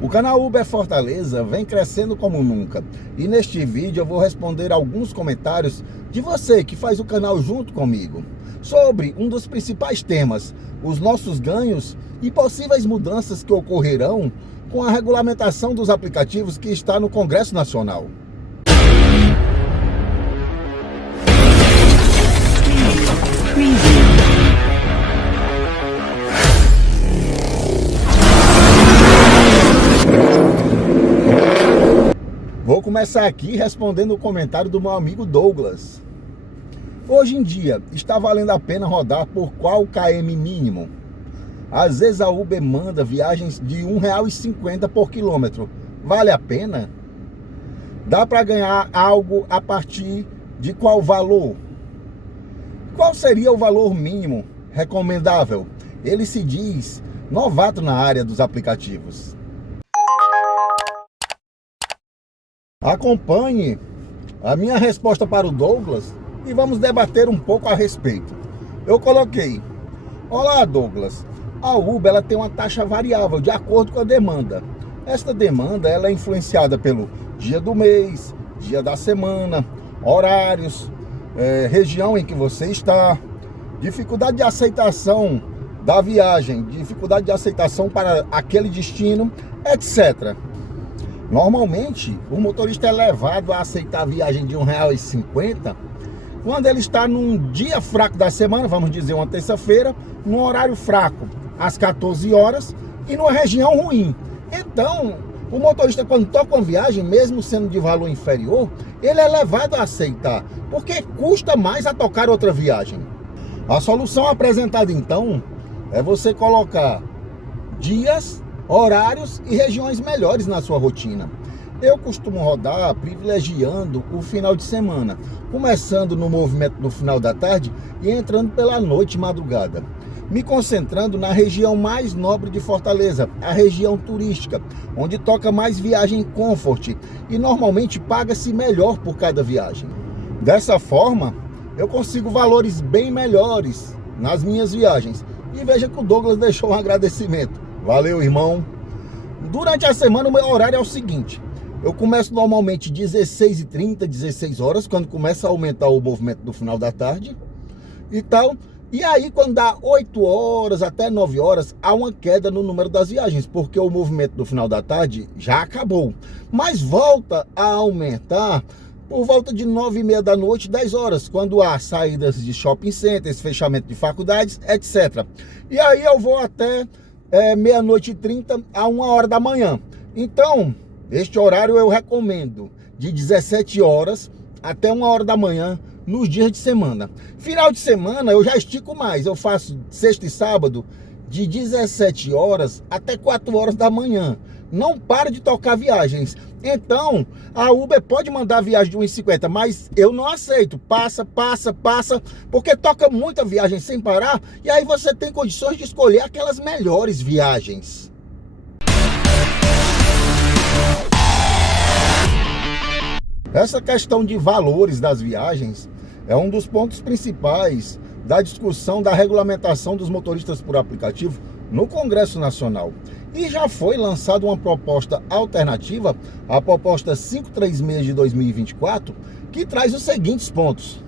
O canal Uber Fortaleza vem crescendo como nunca e neste vídeo eu vou responder alguns comentários de você que faz o canal junto comigo sobre um dos principais temas, os nossos ganhos e possíveis mudanças que ocorrerão com a regulamentação dos aplicativos que está no Congresso Nacional. Vou começar aqui respondendo o comentário do meu amigo Douglas. Hoje em dia, está valendo a pena rodar por qual KM mínimo? Às vezes a Uber manda viagens de R$ 1,50 por quilômetro. Vale a pena? Dá para ganhar algo a partir de qual valor? Qual seria o valor mínimo recomendável? Ele se diz novato na área dos aplicativos. Acompanhe a minha resposta para o Douglas e vamos debater um pouco a respeito. Eu coloquei: olá Douglas, a Uber ela tem uma taxa variável de acordo com a demanda. Esta demanda ela é influenciada pelo dia do mês, dia da semana, horários, região em que você está, dificuldade de aceitação da viagem, dificuldade de aceitação para aquele destino, etc. Normalmente, o motorista é levado a aceitar a viagem de R$ 1,50 quando ele está num dia fraco da semana, vamos dizer uma terça-feira, num horário fraco, às 14 horas, e numa região ruim. Então, o motorista, quando toca uma viagem, mesmo sendo de valor inferior, ele é levado a aceitar, porque custa mais a tocar outra viagem. A solução apresentada, então, é você colocar dias, horários e regiões melhores na sua rotina. Eu costumo rodar privilegiando o final de semana, começando no movimento do final da tarde e entrando pela noite e madrugada, me concentrando na região mais nobre de Fortaleza, a região turística, onde toca mais viagem comfort e normalmente paga-se melhor por cada viagem. Dessa forma, eu consigo valores bem melhores nas minhas viagens. E veja que o Douglas deixou um agradecimento. Valeu, irmão. Durante a semana o meu horário é o seguinte: eu começo normalmente 16h30, 16 horas, quando começa a aumentar o movimento do final da tarde e tal. E aí quando dá 8 horas até 9 horas, há uma queda no número das viagens, porque o movimento do final da tarde já acabou. Mas volta a aumentar por volta de 9h30 da noite, 10 horas, quando há saídas de shopping centers, fechamento de faculdades, etc. E aí eu vou até meia-noite e 30 a 1 hora da manhã. Então, este horário eu recomendo de 17 horas até 1 hora da manhã nos dias de semana. Final de semana eu já estico mais, eu faço sexta e sábado de 17 horas até 4 horas da manhã. Não para de tocar viagens. Então, a Uber pode mandar viagem de 1,50, mas eu não aceito. Passa, porque toca muita viagem sem parar, e aí você tem condições de escolher aquelas melhores viagens. Essa questão de valores das viagens é um dos pontos principais da discussão da regulamentação dos motoristas por aplicativo no Congresso Nacional. E já foi lançada uma proposta alternativa, a proposta 536 de 2024, que traz os seguintes pontos.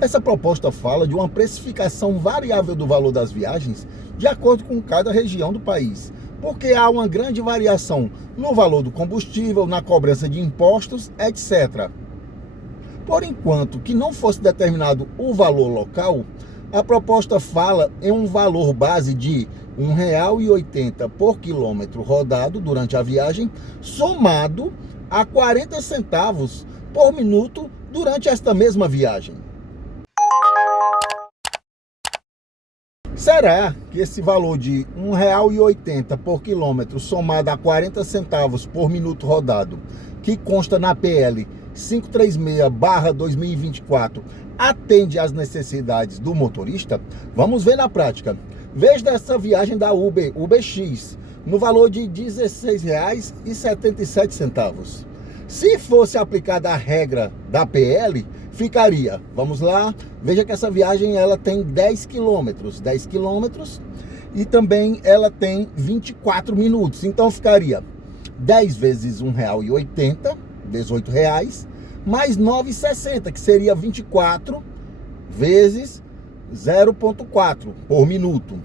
Essa proposta fala de uma precificação variável do valor das viagens de acordo com cada região do país, porque há uma grande variação no valor do combustível, na cobrança de impostos, etc. Por enquanto que não fosse determinado o valor local, a proposta fala em um valor base de R$ 1,80 por quilômetro rodado durante a viagem, somado a 40 centavos por minuto durante esta mesma viagem. Será que esse valor de R$ 1,80 por quilômetro somado a 40 centavos por minuto rodado, que consta na PL 536/2024, atende às necessidades do motorista? Vamos ver na prática. Veja essa viagem da UberX, no valor de R$ 16,77. Se fosse aplicada a regra da PL, ficaria, vamos lá, veja que essa viagem ela tem 10 quilômetros, e também ela tem 24 minutos, então ficaria 10 vezes R$1,80, R$18, mais 9,60, que seria 24 vezes 0,4 por minuto.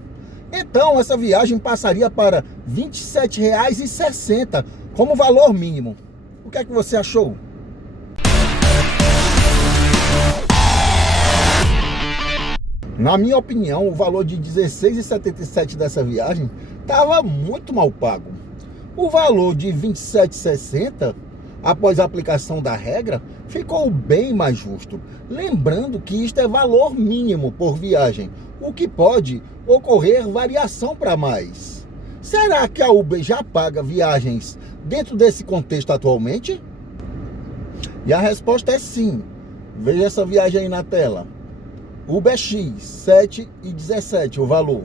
Então, essa viagem passaria para R$27,60 como valor mínimo. O que é que você achou? Na minha opinião, o valor de R$16,77 dessa viagem estava muito mal pago. O valor de R$27,60, após a aplicação da regra, ficou bem mais justo. Lembrando que isto é valor mínimo por viagem, o que pode ocorrer variação para mais. Será que a Uber já paga viagens dentro desse contexto atualmente? E a resposta é sim. Veja essa viagem aí na tela. UberX, R$7,17 o valor.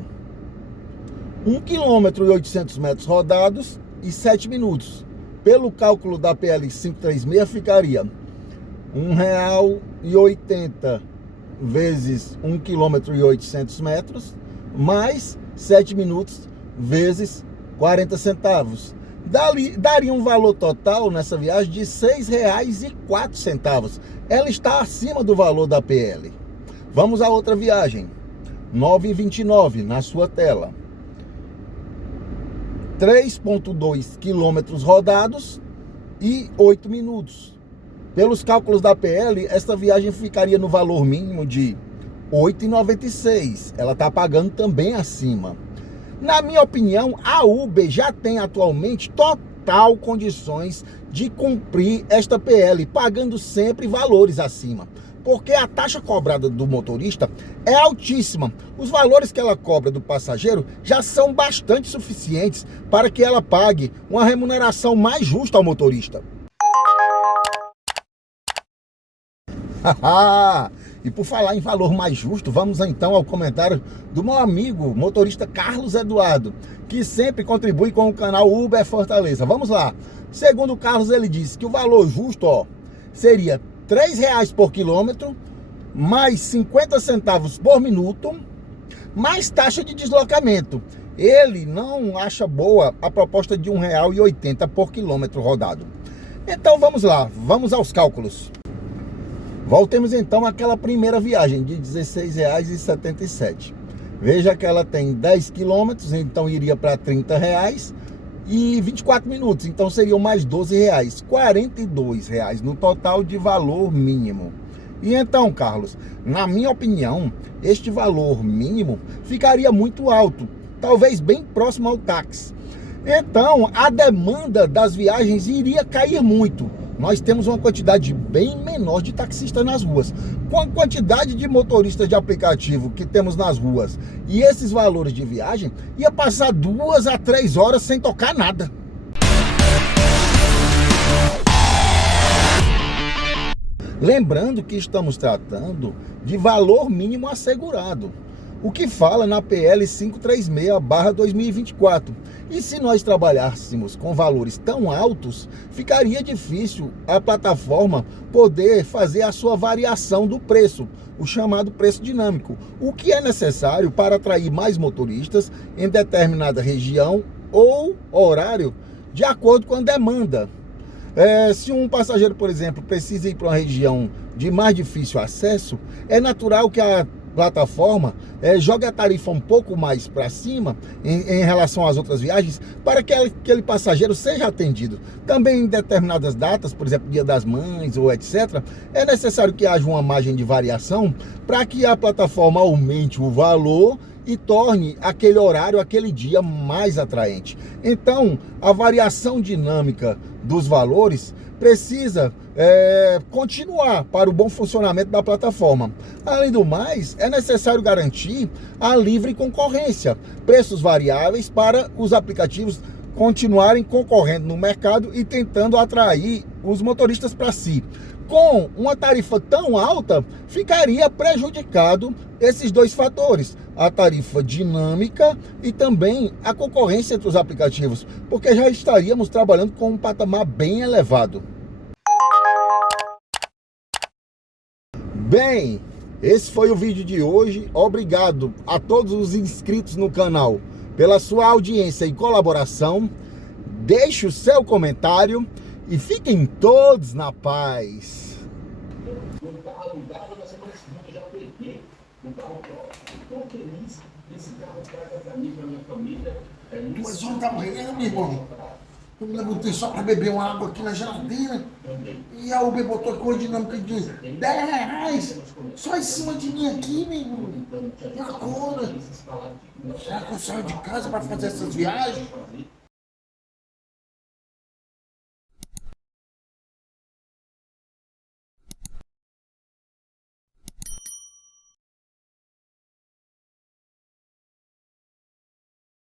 1 km e 800 metros rodados e 7 minutos. Pelo cálculo da PL 536 ficaria R$1,80 vezes 1 km e 800 metros, mais 7 minutos vezes 40 centavos. Daria um valor total nessa viagem de R$6,04. Ela está acima do valor da PL. Vamos a outra viagem. 9,29 na sua tela. 3,2 quilômetros rodados e 8 minutos. Pelos cálculos da PL, esta viagem ficaria no valor mínimo de R$8,96. Ela está pagando também acima. Na minha opinião, a Uber já tem atualmente total condições de cumprir esta PL, pagando sempre valores acima. Porque a taxa cobrada do motorista é altíssima. Os valores que ela cobra do passageiro já são bastante suficientes para que ela pague uma remuneração mais justa ao motorista. E por falar em valor mais justo, vamos então ao comentário do meu amigo motorista Carlos Eduardo, que sempre contribui com o canal Uber Fortaleza. Vamos lá. Segundo o Carlos, ele disse que o valor justo, seria R$3 por quilômetro, mais 50 centavos por minuto, mais taxa de deslocamento. Ele não acha boa a proposta de R$1,80 por quilômetro rodado. Então vamos lá, vamos aos cálculos. Voltemos então àquela primeira viagem de R$16,77. Veja que ela tem 10 quilômetros, então iria para R$30 e 24 minutos, então seriam mais R$12, R$42 no total de valor mínimo. E então, Carlos, na minha opinião, este valor mínimo ficaria muito alto, talvez bem próximo ao táxi. Então, a demanda das viagens iria cair muito. Nós temos uma quantidade bem menor de taxistas nas ruas. Com a quantidade de motoristas de aplicativo que temos nas ruas e esses valores de viagem, ia passar 2 a 3 horas sem tocar nada. Lembrando que estamos tratando de valor mínimo assegurado, o que fala na PL 536/2024. E se nós trabalhássemos com valores tão altos, ficaria difícil a plataforma poder fazer a sua variação do preço, o chamado preço dinâmico, o que é necessário para atrair mais motoristas em determinada região ou horário, de acordo com a demanda. Se um passageiro, por exemplo, precisa ir para uma região de mais difícil acesso, é natural que a plataforma jogue a tarifa um pouco mais para cima em relação às outras viagens, para que aquele passageiro seja atendido. Também em determinadas datas, por exemplo, Dia das Mães ou etc., é necessário que haja uma margem de variação para que a plataforma aumente o valor e torne aquele horário, aquele dia mais atraente. Então, a variação dinâmica dos valores precisa continuar para o bom funcionamento da plataforma. Além do mais, é necessário garantir a livre concorrência, preços variáveis para os aplicativos continuarem concorrendo no mercado e tentando atrair os motoristas para si. Com uma tarifa tão alta, ficaria prejudicado esses dois fatores, a tarifa dinâmica e também a concorrência entre os aplicativos, porque já estaríamos trabalhando com um patamar bem elevado. Bem, esse foi o vídeo de hoje. Obrigado a todos os inscritos no canal pela sua audiência e colaboração. deixe o seu comentário e fiquem todos na paz. O carro alugado na semana seguinte, já peguei um carro próprio, tô feliz, esse carro traga pra mim, pra minha família. 2 horas da manhã, meu irmão. Eu me levantei só para beber uma água aqui na geladeira. E a Uber botou a cor dinâmica de R$10. Só em cima de mim aqui, meu irmão. E agora? Será que eu saio de casa para fazer essas viagens?